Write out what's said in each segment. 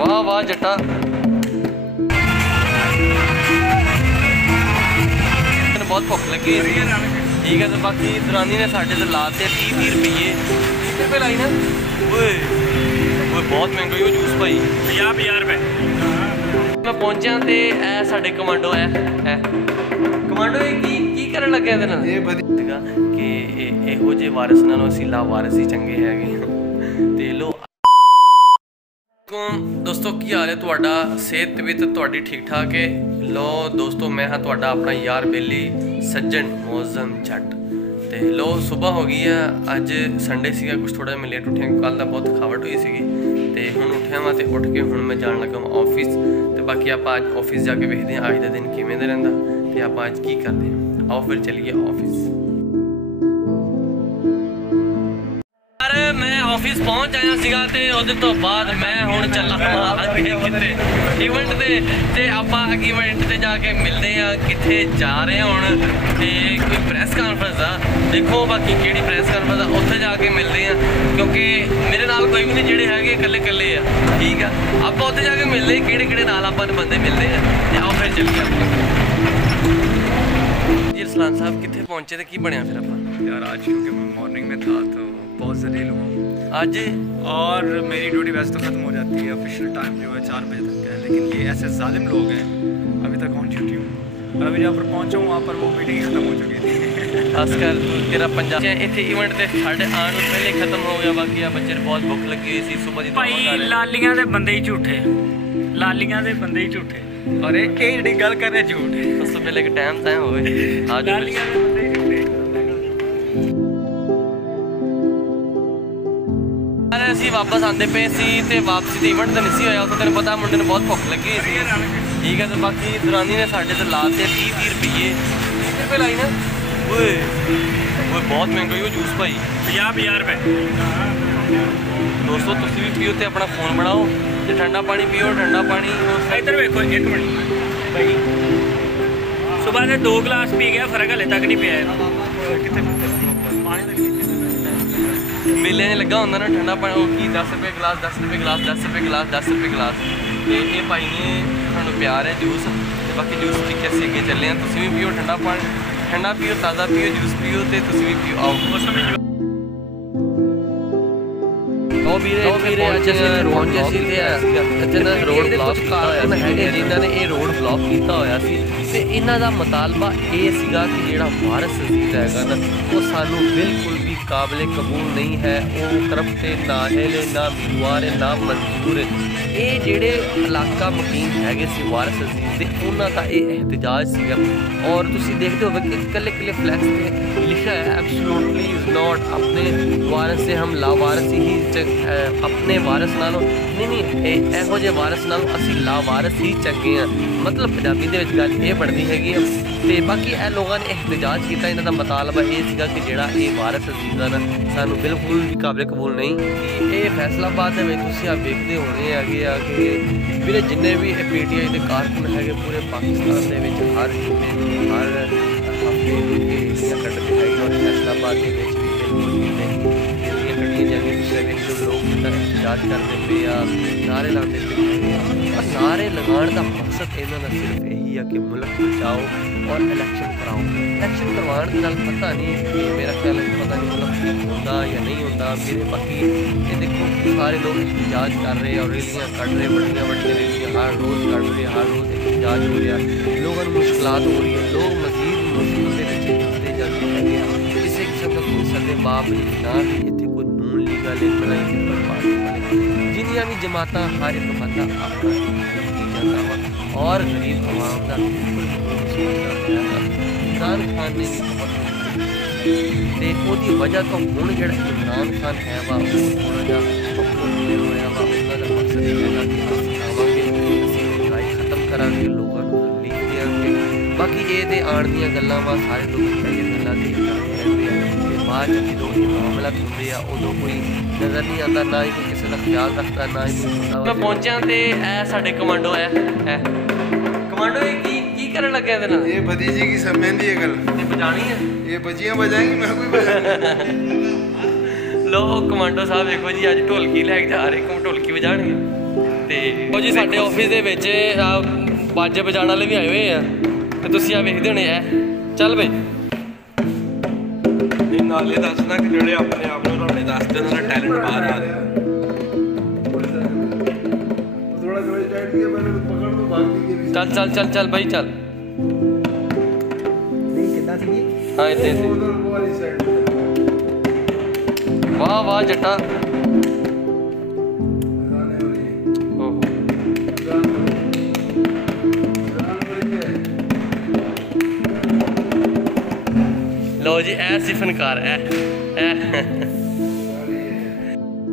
वाह वाह जट्टा बहुत भुख लगी ठीक है। तो बाकी दरानी ने साढ़े तो लाते 30 रुपये 30 रुपये लाई ना वो बहुत महंगा ही जूस भाई 50 रुपये। मैं पहुंचा तो ए साढ़े कमांडो है कमांडो की करन लगे कि ਇਹੋ ਜਿਹੇ ਵਾਰਿਸ ਨਾਲੋਂ ਅਸੀਂ ਲਾਵਾਰਿਸ ही चंगे हैगे ते लो। दोस्तों की हाल है तुहाडा सेहत तबीयत तुहाडी ठीक ठाक है? लो दोस्तों मैं हाँ तुहाडा अपना यार बेली सज्जन मौजम जट ते लो सुबह हो गई है। अज संडे सीगा कुछ थोड़ा मैं लेट उठिया कल दा बहुत थकावट हुई सी ते हुण उठिया वा ते उठ के हुण मैं जान लगा ऑफिस ते बाकी आप अज ऑफिस जाके वेखदे हैं अज दा दिन किवें दा रहिंदा ते आप अज की करदे हैं। आओ फिर चलिए ऑफिस। मैं ऑफिस पहुंच आया सीगा ते ओदे तो बाद मैं हुण चला अगे किते इवेंट ते आपां इवेंट ते जाके मिलदे आ किथे जा रहे हैं हुण ते कोई प्रैस कानफ्रेंस आ देखो बाकी केड़ी प्रैस कानफ्रेंस आ उत्थे जाके मिलदे आ क्योंकि मेरे नाल कोई भी नहीं जेड़े हैगे कल्ले कल्ले आ ठीक है। आपां उत्थे जाके मिलदे केड़े नाल आपां बंदे मिलदे आ ते आओ फिर चलिए। जी रसलान साहब किथे पहुंचे ते की बनया फिर आपां? यार आज क्योंकि मैं मॉर्निंग में था तो बहुत जलील हूँ आज और मेरी ड्यूटी वैसे तो ख़त्म हो जाती है। ऑफिशियल टाइम जो है 4 बजे तक है लेकिन ये ऐसे जालिम लोग हैं अभी तक ऑन ड्यूटी हूँ और अभी जहाँ पर पहुँचा हूँ वहाँ पर वो मीटिंग ही ख़त्म हो चुकी थी। खासकर तेरा पंजाब इतने इवेंट से साढ़े आने तो पहले ख़त्म हो गया बाकी बच्चे बहुत भुख लगी हुई सी सुबह दी भाई लालियां दे बंदे ही झूठे लालियां दे बंदे ही झूठे और एक ही गल करे झूठ उस तो पहले टाइम तय हो लालियां दे बंदे ही झूठे। असी वापस आते पे सी ते वापसी तो इवेंट तो नहीं होया तो तेन पता मुंडे ने बहुत भुख लगी हुई ठीक है। तो बाकी दरानी ने साढ़े तो लाते 30 रुपये 30 रुपये लाई ना वो बहुत महंगा ही जूस भाई 50 रुपये। दोस्तों तुम भी पियो तो अपना फोन बनाओ तो ठंडा पानी पियो ठंडा पानी। इधर देखो एक मिनट भाई सुबह से 2 गिलास पी गया फर्क हले तक नहीं पिया मेले ने लगा होंगे ना ठंडा पानी की 10 रुपये गिलास 10 रुपये गिलास 10 रुपये गिलास 10 रुपये गिलास तो ये भाई ने सानू प्यार है जूस तो बाकी जूस पी के असीं अगे चले हैं। तुसीं भी पियो ठंडा पानी ठंडा पियो ताज़ा पियो जूस पियो तो तुसीं भी पियो आओ। रोड ब्लॉक जिन्होंने ये रोड ब्लॉक किया होया सी ते इन्हां दा मुतालबा ये सीगा कि जिहड़ा वारिस अजीज हैगा ना वो सानू बिल्कुल भी काबिल कबूल नहीं है। वो करप्ट नाअहल ना मिलवार ना मंजूर ये जिहड़े इलाका मुकीम हैगे सी वारिस अजीज दे उन्हां दा ये एहतजाज सीगा और तुसीं देखदे हो कि कल्ले कल्ले फ्लैक्स पे लिखा है एब्सोल्युटली इज नॉट अपने वारिस से हम लावारिस ही अपने वारिस नालों नहीं इहो जे वारिस नालों असीं लावारिस ही चंगे हैं मतलब पंजाबी दे विच गल ये बनदी हैगी ते बाकी ए लोगों ने एहतजाज किया इन्हां दा मुतालबा ये सीगा कि जिहड़ा ये वारिस अजीज है ना सानू बिल्कुल भी काबिल कबूल नहीं। ये फैसलाबाद दे विच तुसीं देखदे होणे हैगे आ कि वीरे जिन्ने भी PTI दे कारकुन हैगे पूरे पाकिस्तान दे विच हर जुम्मे हर हफ्ते कटदे हैगे और फैसलाबाद दे विच भी लोग एहतजाज करते पे नारे लाते पे और नारे लगाने का मकसद इन्हों का सिर्फ यही है कि मुल्क बचाओ और इलेक्शन कराओ। इलेक्शन करवाने के नाल पता नहीं कि मेरा ख्याल है पता नहीं मुल्क होंदा या नहीं होंदा मेरे बाकी ये देखो सारे लोग एहतजाज कर रहे हैं और रैलियाँ कट रहे बड़िया रैलियाँ हर रोज़ कट रहे हर रोज़ एहतजाज हो रहा लोगों को मुश्किलात हो रही है लोग मजीद मुसीबत के जाते हैं किसी किस्म का कोई सदे बाप ना भी इतने कोई नून लीगा ले बनाई जिन्नियां भी जमात हर एक बंदा अपना जाता और गरीब आवाम का इमरान खान ने भी बहुत वजह तो हूँ जो इमरान खान है वा थोड़ा जहा होया वा उन्होंने मकसद ये है कि आवांगे महंगाई खत्म करा लोगों को रिलीफ देंगे बाकी ये आने दी गल्लां वा सारे लोग गल्लां बाद जो मामला होंगे उदों कोई नज़र नहीं आता ना ही कोई किसी का ख्याल रखता ना ही मैं पहुंचा तो साढ़े कमांडो है कमांडो की करन लगे ये भतीजी की समझ दी गल बजानी है ये बजियां बजाएंगी मैं कोई बजाऊंगा लो कमांडो साहब देखो जी अज ढोलकी लैके जा रहे ढोलकी बजाणगे तो जी साडे ऑफिस दे विच बाजे बजाण वाले भी आए हुए हैं तो तुसीं आ वेखदे होणे ऐ चल बई नाले दसना कि जोड़े अपने आप को उन्होंने दसते उन्होंने टैलेंट बाहर आ रहे चल चल चल चल भाई चल हाँ इतने वाह वाह जट्टा लो जी ऐसी फनकार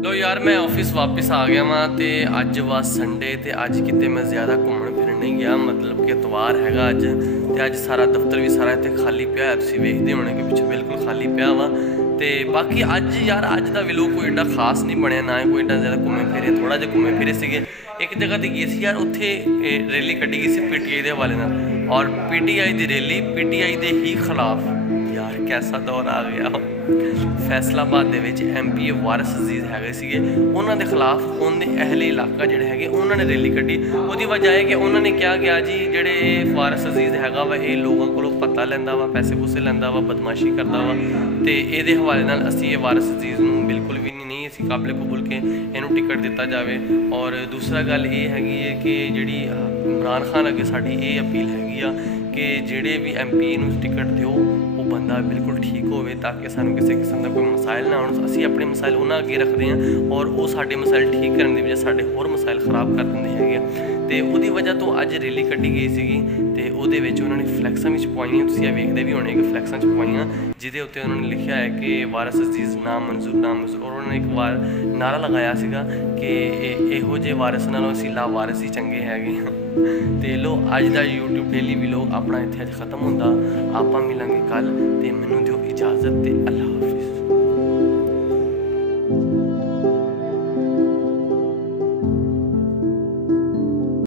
लो यार मैं ऑफिस वापस आ गया वहाँ तो अज वा संडे तो अज किते मैं ज़्यादा घूमन फिरन नहीं गया मतलब कि इतवार हैगा अज तो अज सारा दफ्तर भी सारा इतने खाली पिया तुसीं वेखदे होणे कि पिछे बिल्कुल खाली पिया वा तो बाकी अज यार अज का व्लॉग कोई एडा खास नहीं बनया ना कोई एडा ज़्यादा घूमे फिरे थोड़ा जिहा घूमे फिरे सीगे एक जगह तो गए सी यार उत्थे रैली कड्ढी गई सी PTI के हवाले नाल और PTI की रैली PTI के ही खिलाफ यार कैसा दौर आ गया फैसलाबाद के MP वारिस अजीज है उन्होंने खिलाफ उन्हें अहले इलाका जोड़े है उन्होंने रैली कड्ढी उसकी वजह है कि उन्होंने क्या गया जी जोड़े वारिस अजीज हैगा वा ये लोगों को पता लैंदा वा पैसे पूसे लैंदा वा बदमाशी करता वा तो ये हवाले नाल असी ये वारिस अजीज नूं बिल्कुल भी नहीं असी काबिल कबूल के इनू टिकट दिता जाए और दूसरा गल ये हैगी है कि जी इमरान खान अगे साड़ी ये अपील हैगी आ कि जोड़े भी MP नूं टिकट दिओ वो बंदा बिल्कुल ठीक होवे ताकि सानू किसी किस्म का कोई मसाइल ना आउण असीं अपने मसाइल उन्हां अगे रखते हैं और वो साडे मसाइल ठीक करने की बजाय साडे होर मसाइल खराब कर देंदे हैगे तो उसकी वजह तो अज रैली कड्ढी गई सीगी ते उहदे विच उन्होंने फ्लैक्सां भी छपवाइयां तुसीं वेखदे भी होणे कि फ्लैक्सां छपवाइयां जिहदे उत्ते उन्होंने लिखिया है कि वारिस अजीज नाम मंजूर और उन्होंने एक बार नारा लगाया सीगा कि इहो जे वारिस नालों असीं ला वारिस ही चंगे हैगे तो लो अज का YouTube डेली व्लॉग अपना इत्थे अज खत्म होंदा आपां मिलांगे कल ते मैनूं दिओ इजाजत ते अल्लाह हाफिज़।